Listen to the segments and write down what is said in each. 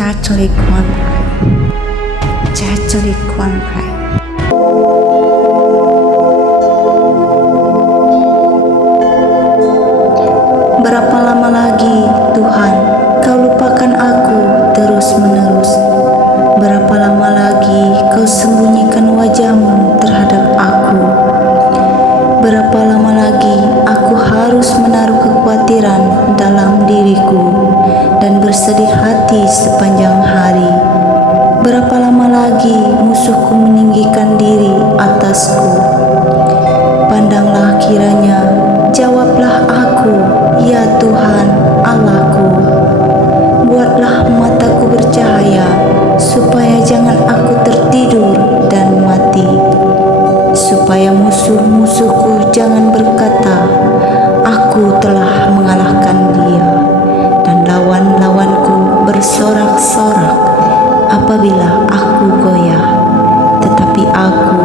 จะหลีกความร้ายจะหลีกความร้าย Berapa lama lagi, Tuhan, Kau lupakan aku terus-menerus? Berapa lama lagi Kau sembunyikan wajah-Mu terhadap aku? Berapa lama lagi aku harus menaruh kekhawatiran dalam diriku dan bersedih hati sepanjang hari? Berapa lama lagi musuhku meninggikan diri atasku? Pandanglah kiranya, jawablah aku, ya Tuhan Allahku. Buatlah mataku bercahaya, supaya jangan aku tertidur dan mati. Supaya musuh-musuhku jangan berkata, aku telah mengalahkan dia, dan lawan-lawanku bersorak-sorak apabila aku goyah. Tetapi aku,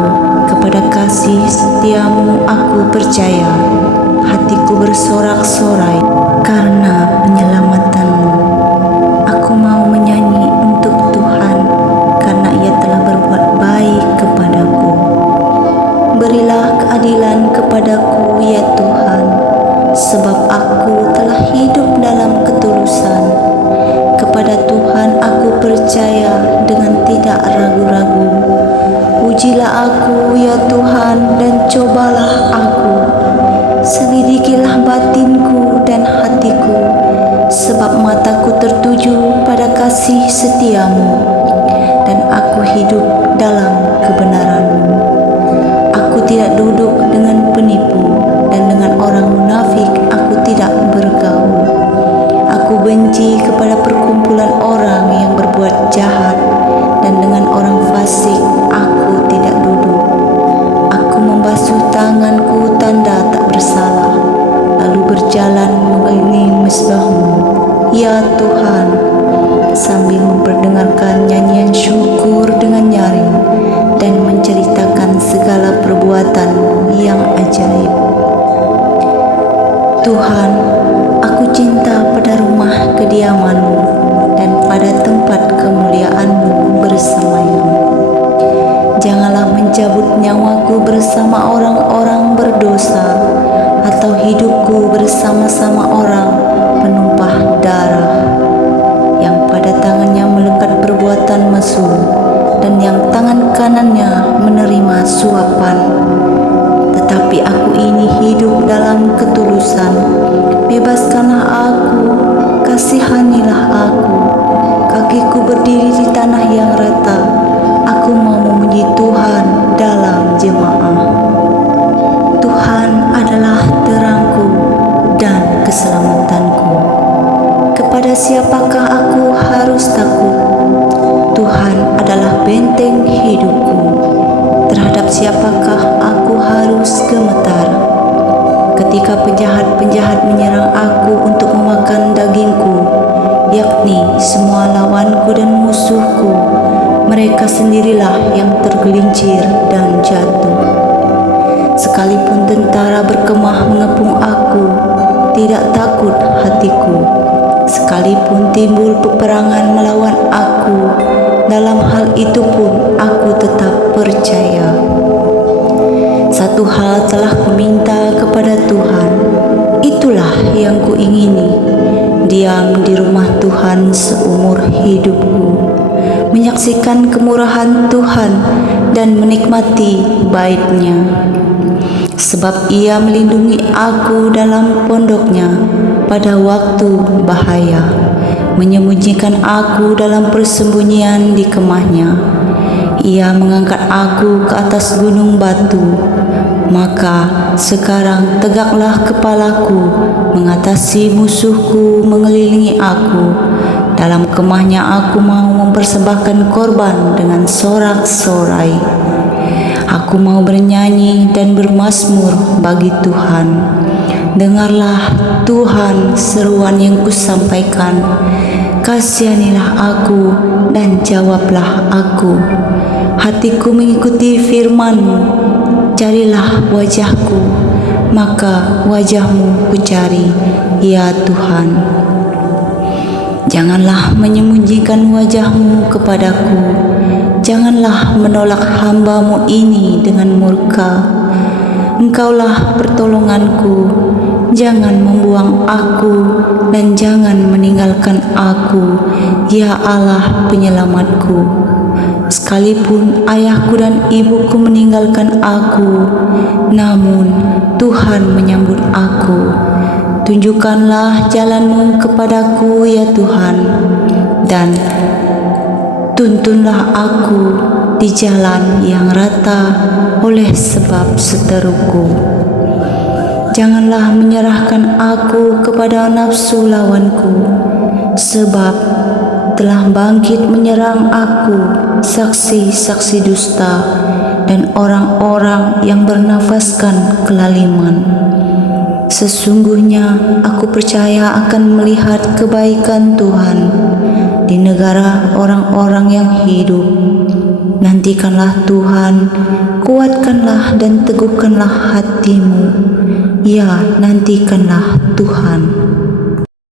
kepada kasih setiamu aku percaya. Hatiku bersorak-sorai karena penyelamatanmu. Aku mau menyanyi untuk Tuhan, karena Ia telah berbuat baik kepadaku. Berilah keadilan kepadaku, ya Tuhan, sebab aku telah hidup dalam ketulusan. Kepada Tuhan aku percaya dengan tidak ragu-ragu. Ujilah aku, ya Tuhan, dan cobalah aku. Selidikilah batinku dan hatiku, sebab mataku tertuju pada kasih setiamu, dan aku hidup dalam kebenaran-Mu. Aku tidak duduk dengan penipu, dan dengan orang munafik aku tidak bergaul. Aku benci kepada perkumpulan orang yang berbuat jahat, dan dengan orang fasik aku tidak duduk. Aku membasuh tanganku tanda tak bersalah, lalu berjalan mengelilingi mesbah-Mu, ya Tuhan, sambil memperdengarkan nyanyian syukur dengan nyaring dan menceritakan segala perbuatan-Mu yang ajaib. Tuhan, aku cinta pada rumah kediaman-Mu dan pada tempat kemuliaan-Mu bersemayam. Janganlah mencabut nyawaku bersama orang-orang berdosa, atau hidupku bersama-sama orang penumpah darah, yang pada tangannya melekat perbuatan mesum, dan yang tangan kanannya menerima suapan. Tetapi aku ini hidup dalam ketulusan. Bebaskanlah aku, kasihanilah aku. Kakiku berdiri di tanah yang rata. Aku mau memuji Tuhan dalam jemaah. Tuhan adalah terangku dan keselamatanku. Kepada siapakah aku harus takut? Tuhan adalah benteng hidupku. Terhadap siapakah aku harus gemetar? Ketika penjahat-penjahat menyerang aku untuk memakan dagingku, yakni semua lawanku dan musuhku, mereka sendirilah yang tergelincir dan jatuh. Sekalipun tentara berkemah mengepung aku, tidak takut hatiku. Sekalipun timbul peperangan melawan aku, dalam hal itu pun aku tetap percaya. Satu hal telah kuminta kepada Tuhan, itulah yang kuingini, diam di rumah Tuhan seumur hidupku, menyaksikan kemurahan Tuhan dan menikmati bait-Nya. Sebab Ia melindungi aku dalam pondok-Nya pada waktu bahaya, menyembunyikan aku dalam persembunyian di kemah-Nya. Ia mengangkat aku ke atas gunung batu. Maka sekarang tegaklah kepalaku mengatasi musuhku mengelilingi aku. Dalam kemah-Nya aku mau mempersembahkan korban dengan sorak-sorai. Aku mau bernyanyi dan bermazmur bagi Tuhan. Dengarlah Tuhan seruan yang kusampaikan. Kasihanilah aku dan jawablah aku. Hatiku mengikuti firman-Mu. Carilah wajah-Ku, maka wajah-Mu ku cari, ya Tuhan. Janganlah menyembunyikan wajah-Mu kepadaku. Janganlah menolak hamba-Mu ini dengan murka. Engkaulah pertolonganku. Jangan membuang aku dan jangan meninggalkan aku, ya Allah penyelamatku. Sekalipun ayahku dan ibuku meninggalkan aku, namun Tuhan menyambut aku. Tunjukkanlah jalan-Mu kepadaku ya Tuhan, dan tuntunlah aku di jalan yang rata oleh sebab seteruku. Janganlah menyerahkan aku kepada nafsu lawanku, sebab telah bangkit menyerang aku saksi-saksi dusta dan orang-orang yang bernafaskan kelaliman. Sesungguhnya aku percaya akan melihat kebaikan Tuhan di negara orang-orang yang hidup. Nantikanlah Tuhan, kuatkanlah dan teguhkanlah hatimu. Ya, nantikanlah Tuhan.